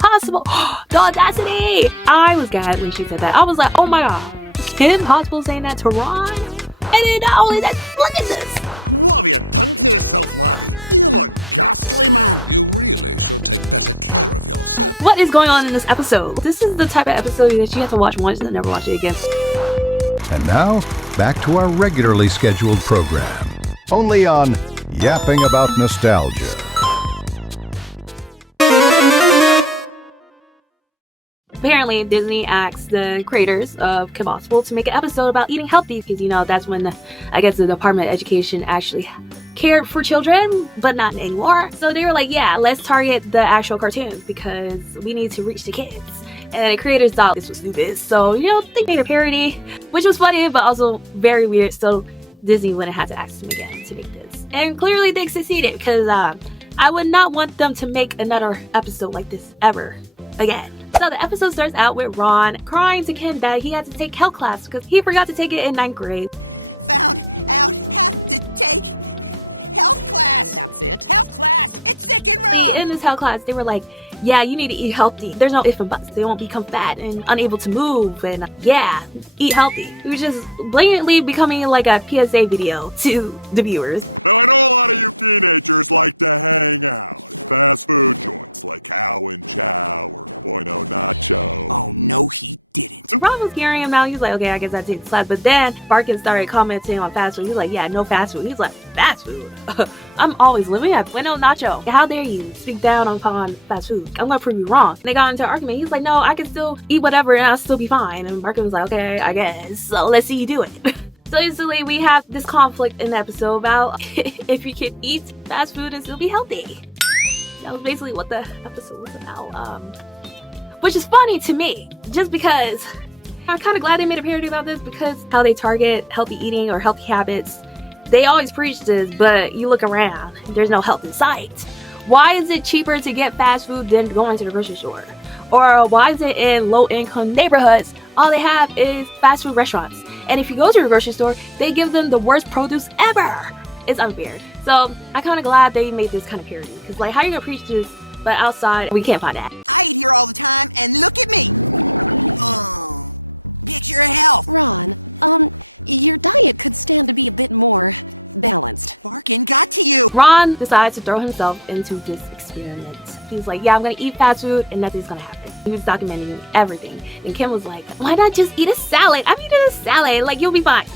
Possible. The audacity. I was gagged when she said that. I was like, oh my god, Kim Possible saying that to Ron? And then not only that, look at this. What is going on in this episode? This is the type of episode that you have to watch once and never watch it again. And now, back to our regularly scheduled program. Only on Yapping About Nostalgia. Apparently, Disney asked the creators of Kim Possible to make an episode about eating healthy because, you know, that's when the Department of Education actually cared for children, but not anymore. So they were like, yeah, let's target the actual cartoons because we need to reach the kids. And the creators thought this was stupid, so, you know, they made a parody, which was funny, but also very weird. So Disney wouldn't have to ask them again to make this. And clearly they succeeded because I would not want them to make another episode like this ever again. So the episode starts out with Ron crying to Kim that he had to take health class because he forgot to take it in 9th grade. In this health class, they were like, yeah, you need to eat healthy. There's no ifs and buts. They won't become fat and unable to move. And yeah, eat healthy. It was just blatantly becoming like a PSA video to the viewers. Ron was carrying him out. He's like, okay, I guess I take the slap. But then Drakken started commenting on fast food. He's like, yeah, no fast food. He's like, fast food? I'm always living at Bueno Nacho. How dare you speak down upon fast food? I'm gonna prove you wrong. And they got into an argument. He's like, no, I can still eat whatever and I'll still be fine. And Drakken was like, okay, I guess. So let's see you do it. So basically, we have this conflict in the episode about if you can eat fast food and still be healthy. That was basically what the episode was about. Which is funny to me, just because I'm kind of glad they made a parody about this because how they target healthy eating or healthy habits. They always preach this, but you look around, there's no health in sight. Why is it cheaper to get fast food than going to the grocery store? Or why is it in low-income neighborhoods, all they have is fast food restaurants? And if you go to the grocery store, they give them the worst produce ever. It's unfair. So I'm kind of glad they made this kind of parody because, like, how are you gonna preach this, but outside we can't find that. Ron decides to throw himself into this experiment. He's like, yeah, I'm gonna eat fast food and nothing's gonna happen. He was documenting everything. And Kim was like, why not just eat a salad? I'm eating a salad, like, you'll be fine.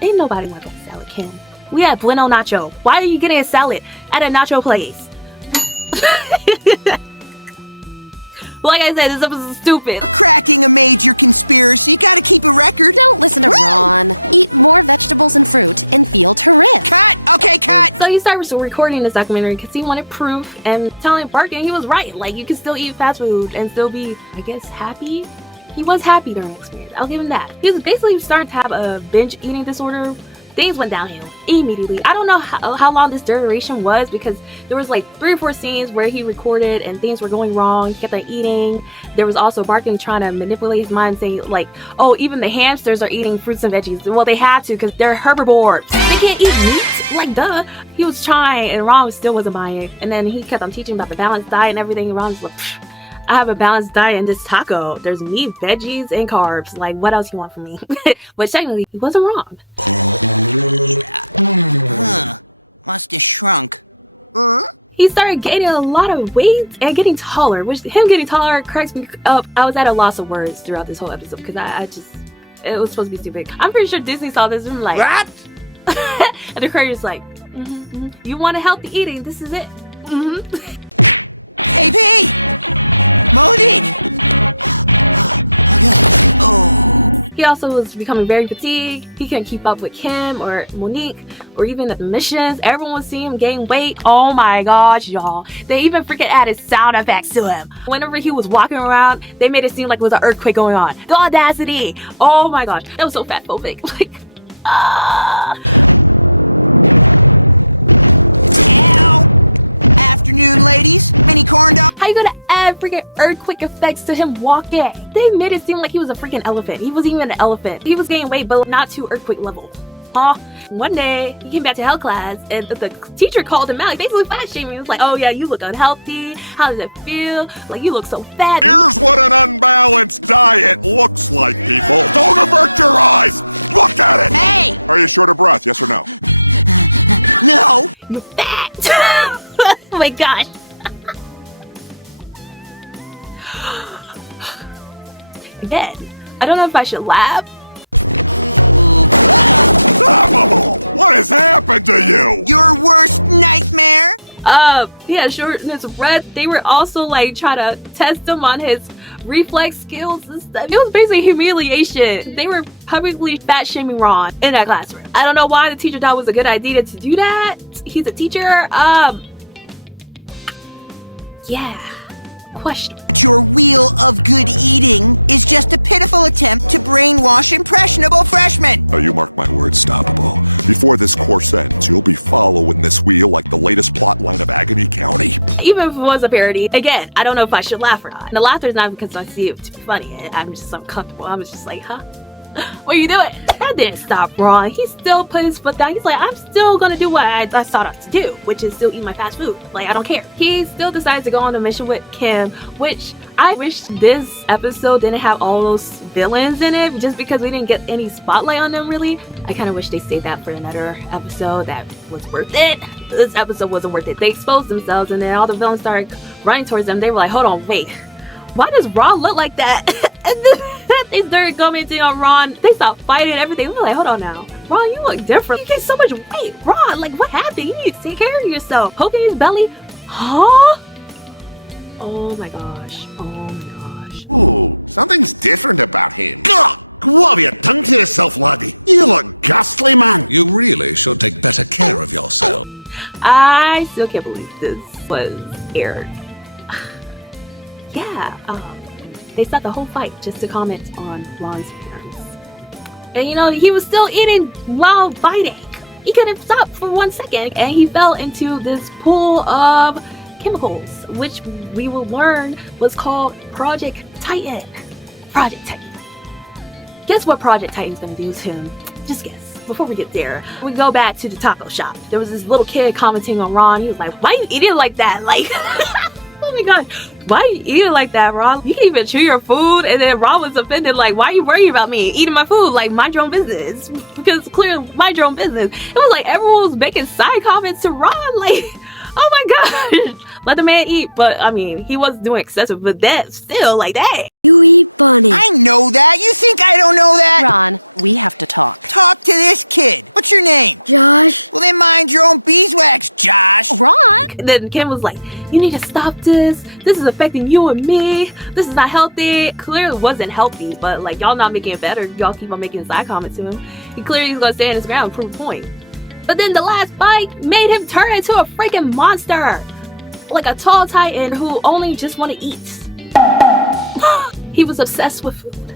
Ain't nobody want that salad, Kim. We had Bueno Nacho. Why are you getting a salad at a nacho place? Like I said, this episode is stupid. So he started recording this documentary because he wanted proof and telling Drakken he was right. Like, you can still eat fast food and still be, I guess, happy. He was happy during the experience. I'll give him that. He was basically starting to have a binge eating disorder. Things went downhill immediately. I don't know how long this duration was because there was like 3 or 4 scenes where he recorded and things were going wrong. He kept on eating. There was also Drakken trying to manipulate his mind, saying like, oh, even the hamsters are eating fruits and veggies. Well, they have to because they're herbivores. They can't eat meat. Like, duh. He was trying and Ron still wasn't buying it. And then he kept on teaching about the balanced diet and everything. And Ron was like, I have a balanced diet in this taco. There's meat, veggies, and carbs. Like, what else you want from me? But technically, he wasn't wrong. He started gaining a lot of weight and getting taller, which him getting taller cracks me up. I was at a loss of words throughout this whole episode because it was supposed to be stupid. I'm pretty sure Disney saw this and like, what? And the creator's like, you want a healthy eating, this is it. He also was becoming very fatigued. He couldn't keep up with Kim or Monique or even at the missions. Everyone was seeing him gain weight. Oh my gosh, y'all. They even freaking added sound effects to him. Whenever he was walking around, they made it seem like it was an earthquake going on. The audacity. Oh my gosh. That was so fat phobic. Like, How you gonna add freaking earthquake effects to him walking? They made it seem like he was a freaking elephant. He wasn't even an elephant. He was gaining weight, but not to earthquake level. huh? One day, he came back to health class, and the teacher called him out. He basically fat shaming. He was like, oh yeah, you look unhealthy. How does it feel? Like, you look so fat. You're fat! Oh my gosh. Again, I don't know if I should laugh. Yeah, shortness of breath. They were also like trying to test him on his reflex skills and stuff. It was basically humiliation. They were publicly fat shaming Ron in that classroom. I don't know why the teacher thought it was a good idea to do that. He's a teacher. Yeah. Question. Even if it was a parody, again, I don't know if I should laugh or not. And the laughter is not because I see it to be funny. I'm just uncomfortable. I was just like, huh? What are you doing? That didn't stop Ron. He still put his foot down. He's like, I'm still gonna do what I sought out to do, which is still eat my fast food. Like, I don't care. He still decides to go on a mission with Kim, which I wish this episode didn't have all those villains in it, just because we didn't get any spotlight on them, really. I kind of wish they saved that for another episode that was worth it. This episode wasn't worth it. They exposed themselves, and then all the villains started running towards them. They were like, hold on, wait. Why does Ron look like that? And then they started commenting on Ron. They stopped fighting and everything. We were like, hold on now. Ron, you look different. You gained so much weight. Ron, like, what happened? You need to take care of yourself. Poking his belly? Huh? Oh my gosh. Oh my gosh. I still can't believe this was aired. Yeah, they stopped the whole fight just to comment on Ron's appearance. And you know, he was still eating while fighting. He couldn't stop for 1 second, and he fell into this pool of chemicals, which we will learn was called Project Titan. Project Titan. Guess what Project Titan's gonna do to him? Just guess. Before we get there, we go back to the taco shop. There was this little kid commenting on Ron. He was like, why you eating like that? Like, oh my god, why you eating like that, Ron? You can't even chew your food. And then Ron was offended, like, why are you worrying about me eating my food? Like, mind your own business. Because clearly, mind your own business. It was like everyone was making side comments to Ron, like, oh my gosh, let the man eat. But I mean, he was doing excessive, but that still, like, that. And then Kim was like, you need to stop this. This is affecting you and me. This is not healthy. Clearly wasn't healthy, but like, y'all not making it better. Y'all keep on making side comments to him. He clearly is gonna stay on his ground and prove a point. But then the last fight made him turn into a freaking monster. Like a tall titan who only just want to eat. He was obsessed with food.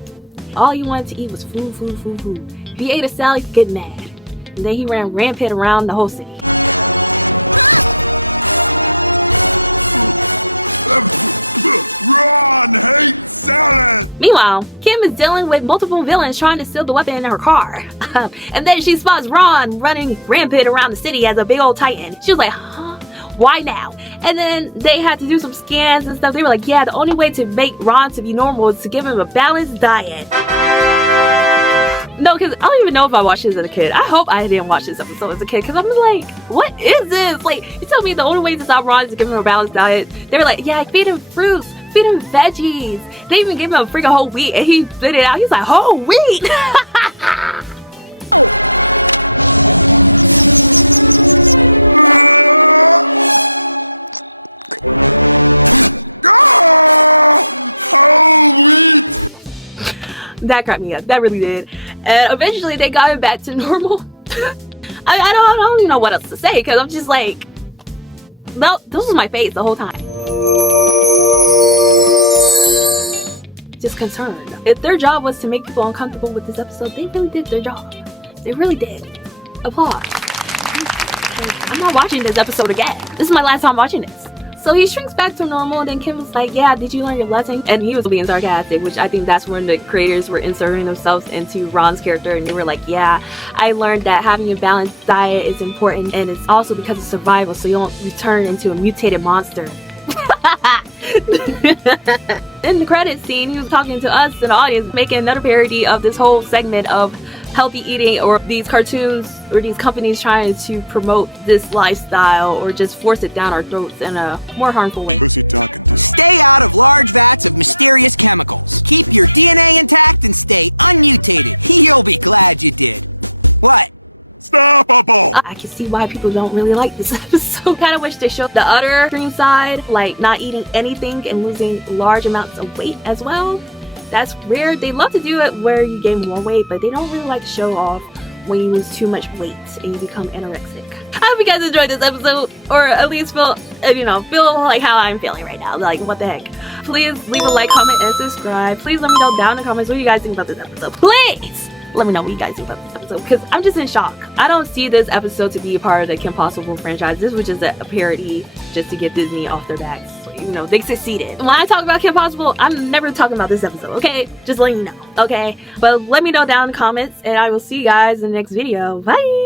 All he wanted to eat was food, food, food, food. If he ate a salad, he'd get mad. And then he ran rampant around the whole city. Meanwhile, Kim is dealing with multiple villains trying to steal the weapon in her car. And then she spots Ron running rampant around the city as a big old titan. She was like, huh? Why now? And then they had to do some scans and stuff. They were like, yeah, the only way to make Ron to be normal is to give him a balanced diet. No, because I don't even know if I watched this as a kid. I hope I didn't watch this episode as a kid, because I'm like, what is this? Like, you tell me the only way to stop Ron is to give him a balanced diet. They were like, yeah, feed him fruits. Feed him veggies. They even gave him a freaking whole wheat, and he spit it out. He's like, whole wheat. That cracked me up. That really did. And eventually, they got him back to normal. I don't even know what else to say, because I'm just like, no, this was my face the whole time. Just concerned. If their job was to make people uncomfortable with this episode, they really did their job. They really did. Applause. I'm not watching this episode again. This is my last time watching this. So he shrinks back to normal, and then Kim was like, yeah, did you learn your lesson? And he was being sarcastic, which I think that's when the creators were inserting themselves into Ron's character, and they were like, yeah, I learned that having a balanced diet is important, and it's also because of survival, so you don't return into a mutated monster. In the credits scene, he was talking to us in the audience, making another parody of this whole segment of healthy eating, or these cartoons or these companies trying to promote this lifestyle or just force it down our throats in a more harmful way. I can see why people don't really like this episode. Kind of wish they showed the other extreme side, like not eating anything and losing large amounts of weight as well. That's rare. They love to do it where you gain more weight, but they don't really like to show off when you lose too much weight and you become anorexic. I hope you guys enjoyed this episode, or at least feel like how I'm feeling right now. Like, what the heck? Please leave a like, comment, and subscribe. Please let me know down in the comments what you guys think about this episode. Please let me know what you guys think about this episode, because I'm just in shock. I don't see this episode to be a part of the Kim Possible franchise. This was just a parody just to get Disney off their backs. You know, they succeeded. When I talk about Kim Possible, I'm never talking about this episode, okay? Just letting you know, okay? But let me know down in the comments, and I will see you guys in the next video. Bye!